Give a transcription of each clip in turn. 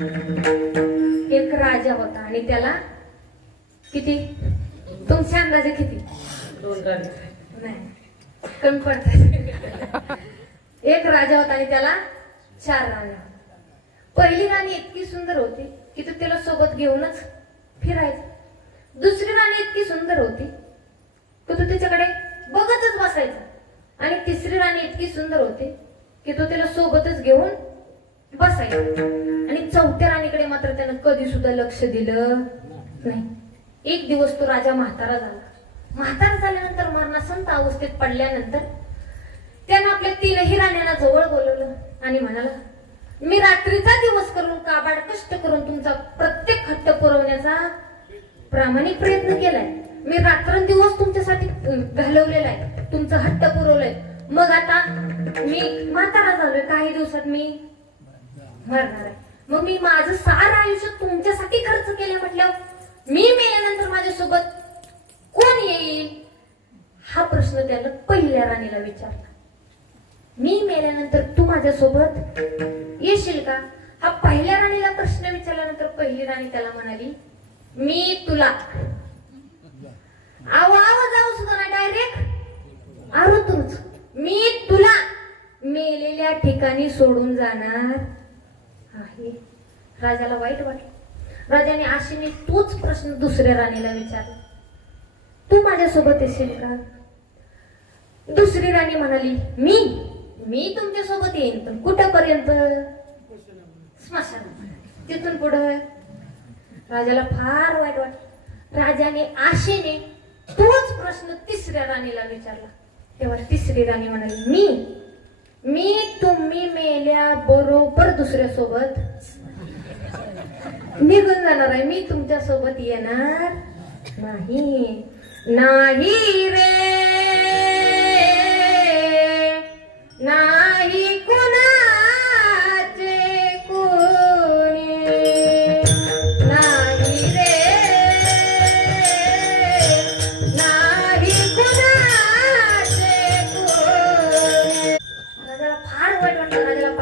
एक राजा होता आणि त्याला किती? तुमच्या अंदाजे किती? राणी नाही. कमी पडतात. एक राजा होता आणि त्याला चार राण्या होत्या. पहिली राणी इतकी सुंदर होती की तो त्याला सोबत घेऊनच फिरायचा. दुसरी राणी इतकी सुंदर होती की तो त्याच्याकडे बघतच बसायचा. आणि तिसरी राणी इतकी सुंदर होती की तो त्याला सोबतच घेऊन बसायचा. चौथ्या राणीकडे मात्र त्यानं कधी सुद्धा लक्ष दिलं नाही. एक दिवस तो राजा म्हातारा झाला. म्हातारा झाल्यानंतर मरणासंत अवस्थेत पडल्यानंतर त्यानं आपल्या तीनही राण्यांना जवळ बोलवलं आणि म्हणाला मी रात्रीचा दिवस करून काबाड कष्ट करून तुमचा प्रत्येक हट्ट पुरवण्याचा प्रामाणिक प्रयत्न केलाय. मी रात्रंदिवस तुमच्यासाठी घालवलेला आहे. तुमचा हट्ट पुरवलाय. मग आता मी म्हातारा झालोय. काही दिवसात मी मरणार आहे. मग मी माझं सारं आयुष्य तुमच्यासाठी खर्च केलं म्हटल्यावर मी मेल्यानंतर माझ्यासोबत कोण येईल? हा प्रश्न त्यानं पहिल्या राणीला विचारला. मी मेल्यानंतर तू माझ्यासोबत येशील का? हा पहिल्या राणीला प्रश्न विचारल्यानंतर पहिली राणी त्याला म्हणाली मी तुला आव आव जाऊ सुद्धा ना डायरेक्ट आरो तुझ मी तुला मेलेल्या ठिकाणी सोडून जाणार. आहे. राजाला वाईट वाटलं. राजाने आशेने तोच प्रश्न दुसऱ्या राणीला विचारला. तू माझ्यासोबत येशील का? दुसरी राणी म्हणाली मी? मी तुमच्यासोबत येईन पण कुठपर्यंत? स्मशान तिथून पुढं? राजाला फार वाईट वाटलं. राजाने आशेने तोच प्रश्न तिसऱ्या राणीला विचारला. तेव्हा तिसरी राणी म्हणाली मी? मी तुम्ही मेल्या बरोबर दुसऱ्या सोबत. निघून जाणार आहे. मी तुमच्यासोबत येणार नाही. नाही रे.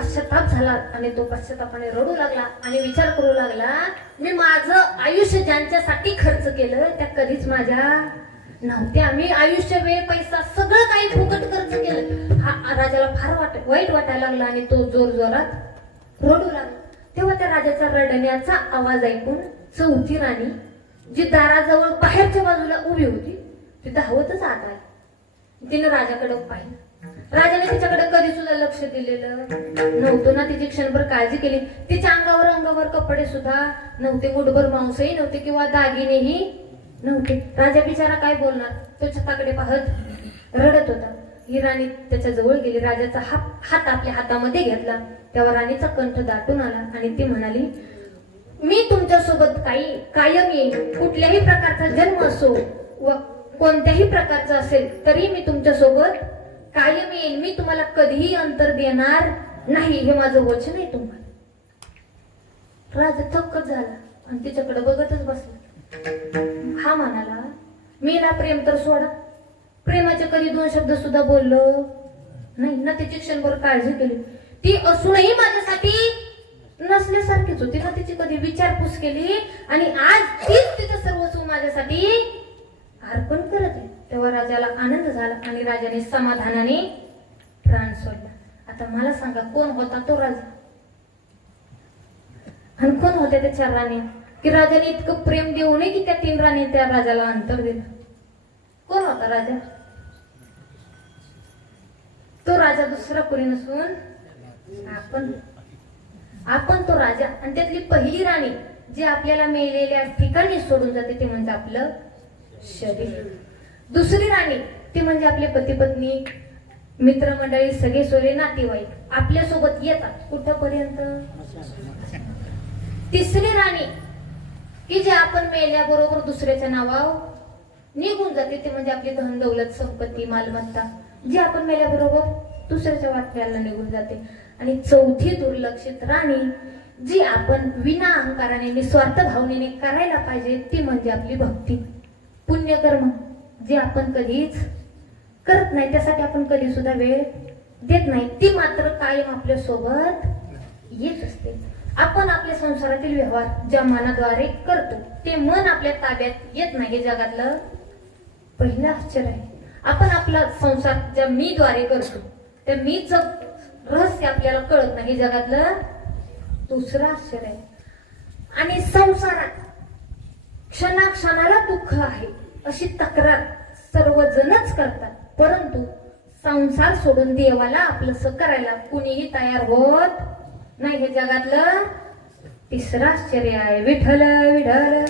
पश्चाताप झाला आणि तो पश्चातापाने रडू लागला आणि विचार करू लागला मी माझं आयुष्य ज्यांच्यासाठी खर्च केलं त्या कधीच माझ्या नव्हत्या. मी आयुष्य वेळ पैसा सगळं काही फुकट खर्च केलं. हा राजाला फार वाट वाईट वाटायला लागला आणि तो जोर जोरात रडू लागला. तेव्हा त्या राजाचा रडण्याचा आवाज ऐकून चौथी राणी जी दाराजवळ बाहेरच्या बाजूला उभी होती ती धावतच आत आली. तिने राजाकडे पाहिलं. राजाने तिच्याकडे कधी सुद्धा लक्ष दिलेलं नव्हतं ना. तिची क्षणभर काळजी केली. तिच्या अंगावर अंगावर कपडे सुद्धा नव्हते. गुडभर मांसही नव्हते किंवा दागिनेही नव्हते. राजा बिचारा काय बोलणार? तो छताकडे पाहत रडत होता. ही राणी त्याच्याजवळ गेली. राजाचा हात हात आपल्या हातामध्ये घेतला. तेव्हा राणीचा कंठ दाटून आला आणि ती म्हणाली मी तुमच्यासोबत काही कायम येईन कुठल्याही प्रकारचा जन्म असो व कोणत्याही प्रकारचा असेल तरी मी तुमच्यासोबत कायम येईन मी तुम्हाला कधीही अंतर देणार नाही. हे माझं वचन आहे तुम्हाला. राजा थक्कच झाला आणि तिच्याकडे बघतच बसला. हा म्हणाला मी ना प्रेम तर सोडा. प्रेमाचे कधी दोन शब्द सुद्धा बोललो नाही. ना तिची क्षणभर काळजी केली. ती असूनही माझ्यासाठी नसल्यासारखीच होती. ना तिची कधी विचारपूस केली आणि आज तीच तिचं सर्वस्व माझ्यासाठी अर्पण करत आहे. तेव्हा राजाला आनंद झाला आणि राजाने समाधानाने प्राण सोडला. आता मला सांगा कोण होता तो राजा? आणि कोण होत्या त्या चार राणी? की राजाने इतकं प्रेम देऊ नये की त्या तीन राणी त्या राजाला अंतर दिलं? कोण होता राजा? तो राजा दुसरा कोणी नसून आपण. आपण तो राजा. आणि त्यातली पहिली राणी जी आपल्याला मेलेल्या ठिकाणी सोडून जाते ते म्हणजे आपलं शरीर. दुसरी राणी ती म्हणजे आपले पती पत्नी मित्रमंडळी सगळे सोरे नातेवाईक आपल्यासोबत येतात. कुठपर्यंत? तिसरी राणी की जे आपण मेल्याबरोबर दुसऱ्याच्या नावावर निघून जाते ते म्हणजे आपली धन दौलत संपत्ती मालमत्ता जी आपण मेल्याबरोबर दुसऱ्याच्या वाटप्याला निघून जाते. आणि चौथी दुर्लक्षित राणी जी आपण विना अहंकाराने निस्वार्थ भावनेने करायला पाहिजे ती म्हणजे आपली भक्ती पुण्यकर्म. जे आपण कधीच करत नाही त्यासाठी आपण कधी सुद्धा वेळ देत नाही. ती मात्र कायम आपल्यासोबत येत असते. आपण आपल्या संसारातील व्यवहार ज्या मनाद्वारे करतो ते मन आपल्या ताब्यात येत नाही. हे जगातलं पहिलं आश्चर्य आहे. आपण आपला संसार ज्या मी द्वारे करतो त्या मीच रहस्य आपल्याला कळत नाही. जगातलं दुसरं आश्चर्य आहे. आणि संसारात क्षणाक्षणाला दुःख आहे. अशी तक्रार सर्वजणच करतात. परंतु संसार सोडून देवाला आपलंस करायला कुणीही तयार होत नाही हे जगातलं. तिसरं आश्चर्य आहे. विठ्ठल विठल